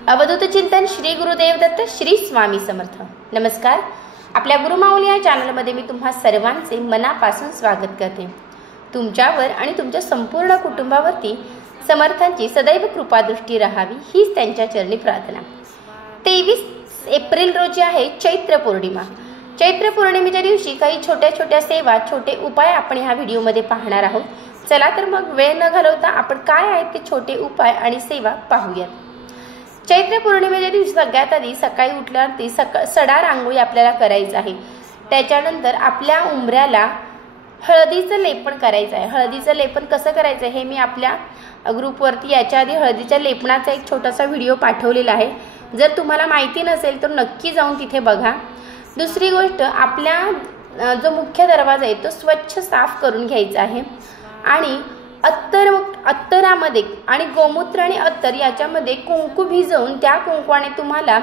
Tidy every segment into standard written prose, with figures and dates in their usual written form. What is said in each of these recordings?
अवधूत चिंतन श्री गुरुदेव दत्त श्री स्वामी समर्थ। नमस्कार। आपल्या गुरुमाऊली या चॅनलमध्ये मी तुम्हा सर्वांचे मनापासून स्वागत करते। तुमच्यावर आणि तुमच्या संपूर्ण कुटुंबावरती समर्थांची सदैव कृपादृष्टी राहावी हीच त्यांच्या चरणी प्रार्थना। 23 एप्रिल रोजी आहे चैत्र पौर्णिमा। चैत्र पौर्णिमेच्या दिवशी काही छोट्या छोट्या सेवा, छोटे उपाय आपण ह्या व्हिडिओमध्ये पाहणार आहोत। चला तर मग वेळ न घालवता आपण काय आहेत ते छोटे उपाय आणि सेवा पाहूयात। चैत्र पौर्णिमेच्या दिवशी सगळ्यात आधी सकाळी उठल्यावरती सडा रांगोळी आपल्याला करायचं आहे। त्याच्यानंतर आपल्या उंबऱ्याला हळदीचं लेपन करायचं आहे। हळदीचं लेपन कसं करायचं हे मी आपल्या ग्रुपवरती याच्या आधी हळदीच्या लेपनाचा एक छोटासा व्हिडिओ पाठवलेला आहे। जर तुम्हाला माहिती नसेल तर नक्की जाऊन तिथे बघा। दुसरी गोष्ट, आपल्या जो मुख्य दरवाजा आहे तो स्वच्छ साफ करून घ्यायचा आहे आणि अत्तरामध्ये आणि गोमूत्र आणि अत्तर याच्यामध्ये कुंकू भिजवून त्या कुंकवाने तुम्हाला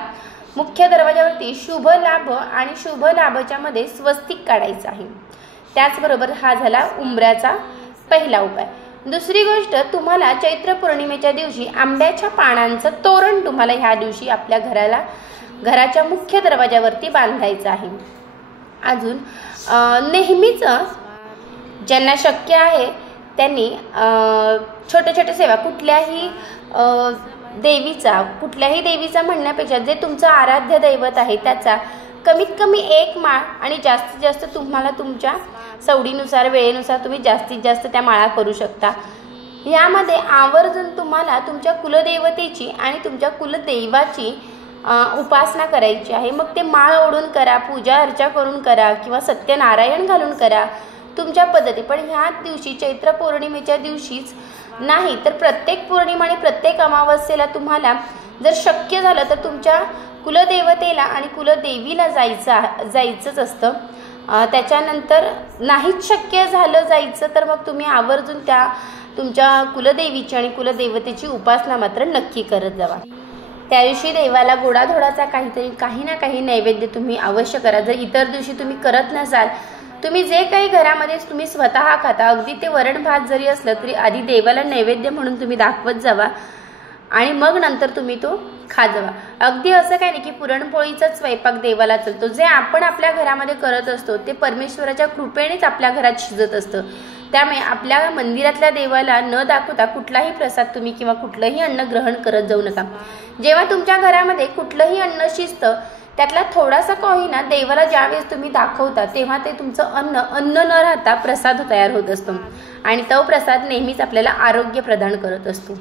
मुख्य दरवाजावरती शुभ लाभ आणि शुभ लाभच्या मध्ये स्वस्तिक काढायचं आहे। त्याचबरोबर हा झाला उंबऱ्याचा पहिला उपाय। दुसरी गोष्ट, तुम्हाला चैत्र पौर्णिमेच्या दिवशी आंब्याच्या पानांचं तोरण तुम्हाला ह्या दिवशी आपल्या घराच्या मुख्य दरवाजावरती बांधायचं आहे। अजून नेहमीच ज्यांना शक्य आहे त्यांनी छोटे छोटे सेवा कुठल्याही देवीचा म्हणण्यापेक्षा जे तुमचं आराध्य दैवत आहे त्याचा कमीत कमी एक माळ आणि जास्तीत जास्त तुम्हाला तुमच्या सवडीनुसार वेळेनुसार तुम्ही जास्तीत जास्त त्या माळा करू शकता। यामध्ये आवर्जून तुम्हाला तुमच्या कुलदेवतेची आणि तुमच्या कुलदैवाची उपासना करायची आहे। मग ते माळ ओढून करा, पूजा अर्चा करून करा किंवा सत्यनारायण घालून करा तुमच्या पद्धती। पण ह्या दिवशी चैत्र पौर्णिमेच्या दिवशीच नाही तर प्रत्येक पौर्णिमा आणि प्रत्येक अमावस्येला तुम्हाला जर शक्य झालं तर तुमच्या कुलदेवतेला आणि कुलदेवीला जायचंच असतं। त्याच्यानंतर नाहीच शक्य झालं जायचं तर मग तुम्ही आवर्जून त्या तुमच्या कुलदेवीची आणि कुलदेवतेची उपासना मात्र नक्की करत जावा। त्या दिवशी देवाला गोडाधोडाचा काही ना काही नैवेद्य तुम्ही अवश्य करा। जर इतर दिवशी तुम्ही करत नसाल, तुम्ही जे काही घरामध्ये तुम्ही स्वतः खाता, अगदी ते वरण भात जरी असलं तरी आधी देवाला नैवेद्य म्हणून तुम्ही दाखवत जावा आणि मग नंतर तुम्ही तो खात जावा। अगदी असं काही नाही की पुरणपोळीचाच स्वयंपाक देवाला चालतो। जे आपण आपल्या घरामध्ये करत असतो ते परमेश्वराच्या कृपेनेच आपल्या घरात शिजत असतं। त्यामुळे आपल्या मंदिरातल्या देवाला न दाखवता कुठलाही प्रसाद तुम्ही किंवा कुठलंही अन्न ग्रहण करत जाऊ नका। जेव्हा तुमच्या घरामध्ये कुठलंही अन्न शिजतं त्यातला थोडासा का होईना देवाला ज्यावेळेस तुम्ही दाखवता तेव्हा ते तुमचं अन्न न राहता प्रसाद तयार होत असतो आणि तो प्रसाद नेहमीच आपल्याला आरोग्य प्रदान करत असतो।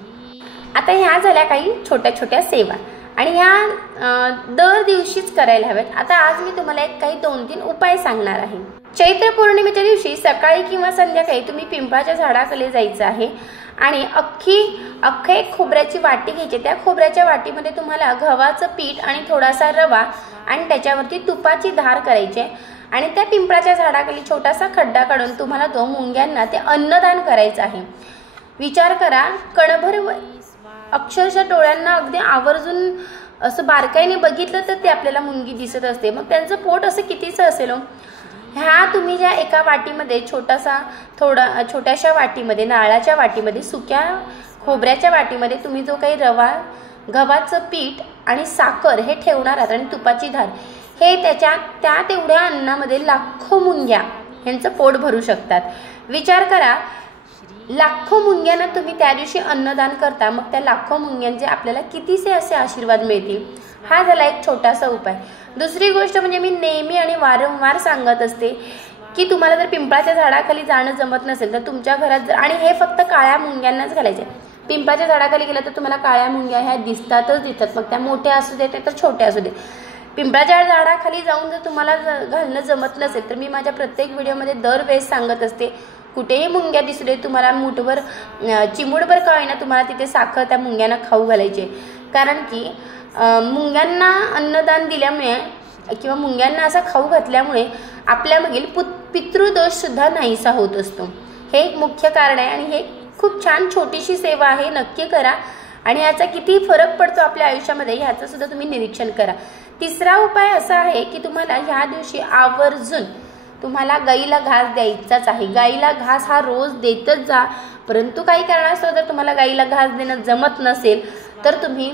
आता ह्या झाल्या काही छोट्या छोट्या सेवा आणि ह्या दर दिवशीच करायला हव्यात। आता आज मी तुम्हाला काही 2-3 उपाय सांगणार आहे। चैत्र पौर्णिमेच्या दिवशी सकाळी किंवा संध्याकाळी तुम्ही पिंपळाच्या झाडाखाली जायचं आहे आणि अख्खे खोबऱ्याची वाटी घ्यायची। त्या खोबऱ्याच्या वाटीमध्ये तुम्हाला गव्हाचं पीठ आणि थोडासा रवा आणि त्याच्यावरती तुपाची धार करायची आणि त्या पिंपळाच्या झाडाखाली छोटासा खड्डा काढून तुम्हाला तो मुंग्यांना ते अन्नदान करायचं आहे। विचार करा, कणभर अक्षरशः डोळ्यांना अगदी आवर्जून असं बारकाईने बघितलं तर ते आपल्याला मुंगी दिसत असते। मग त्यांचं पोट असं कितीचं असेल हो। ह्या तुम्ही ज्या एका वाटीमध्ये छोट्याशा वाटीमध्ये, नारळाच्या वाटीमध्ये, सुक्या खोबऱ्याच्या वाटीमध्ये तुम्ही जो काही रवा, गव्हाचं पीठ आणि साखर हे ठेवणार आहात आणि तुपाची धार हे त्या तेवढ्या अन्नामध्ये लाखो मुंग्या यांचं पोट भरू शकतात। विचार करा, लाखो मुंग्यांना तुम्ही त्या दिवशी अन्नदान करता, मग त्या लाखो मुंग्यांचे आपल्याला कितीसे असे आशीर्वाद मिळतील। हा झाला एक छोटासा उपाय। दुसरी गोष्ट म्हणजे मी नेहमी आणि वारंवार सांगत असते की तुम्हाला जर पिंपळाच्या झाडाखाली जाणं जमत नसेल तर तुमच्या घरात आणि हे फक्त काळ्या मुंग्यांनाच घालायचे। पिंपळाच्या झाडाखाली गेलं तर तुम्हाला काळ्या मुंग्या ह्या दिसतात, मग त्या मोठ्या असू देत तर छोट्या असू दे। पिंपळाच्या झाडाखाली जाऊन जर तुम्हाला घालणं जमत नसेल तर मी माझ्या प्रत्येक व्हिडिओमध्ये दरवेळेस सांगत असते, कुठेही मुंग्या दिसले तुम्हाला मुठभर चिमूटभर का होईना तुम्हाला तिथे साखर त्या मुंग्यांना खाऊ घालायचे। कारण की मुंग्यांना अन्नदान दिल्यामुळे किंवा मुंग्यांना असा खाऊ घातल्यामुळे आपल्यामागील पितृदोष सुद्धा नाहीसा होत असतो। हे एक मुख्य कारण आहे आणि हे खूप छान छोटीशी सेवा आहे, नक्की करा आणि याचा किती फरक पडतो आपल्या आयुष्यामध्ये ह्याचं सुद्धा तुम्ही निरीक्षण करा। तिसरा उपाय असा आहे की तुम्हाला ह्या दिवशी आवर्जून तुम्हाला गाईला घास द्यायचाच आहे। गाईला घास हा रोज देतच जा, परंतु काही कारणास्तव जर तुम्हाला गाईला घास देणं जमत नसेल तर तुम्ही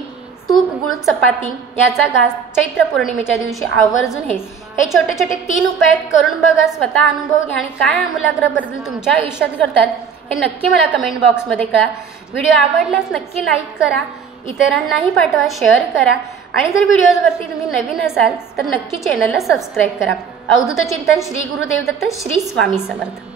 तूप गुळ चपाती याचा घास चैत्र पौर्णिमेच्या दिवशी आवर्जून हे छोटे छोटे 3 उपाय करून बघा, स्वतः अनुभव घ्या आणि काय आमूलाग्र बदल तुमच्या आयुष्यात घडतात हे नक्की मला कमेंट बॉक्समध्ये कळवा. व्हिडिओ आवडल्यास नक्की लाईक करा, इतरांनाही पाठवा, शेअर करा आणि जर व्हिडिओवरती तुम्ही नवीन असाल तर नक्की चॅनलला सबस्क्राईब करा. अवधूत चिंतन श्री गुरुदेव दत्त, श्री स्वामी समर्थ.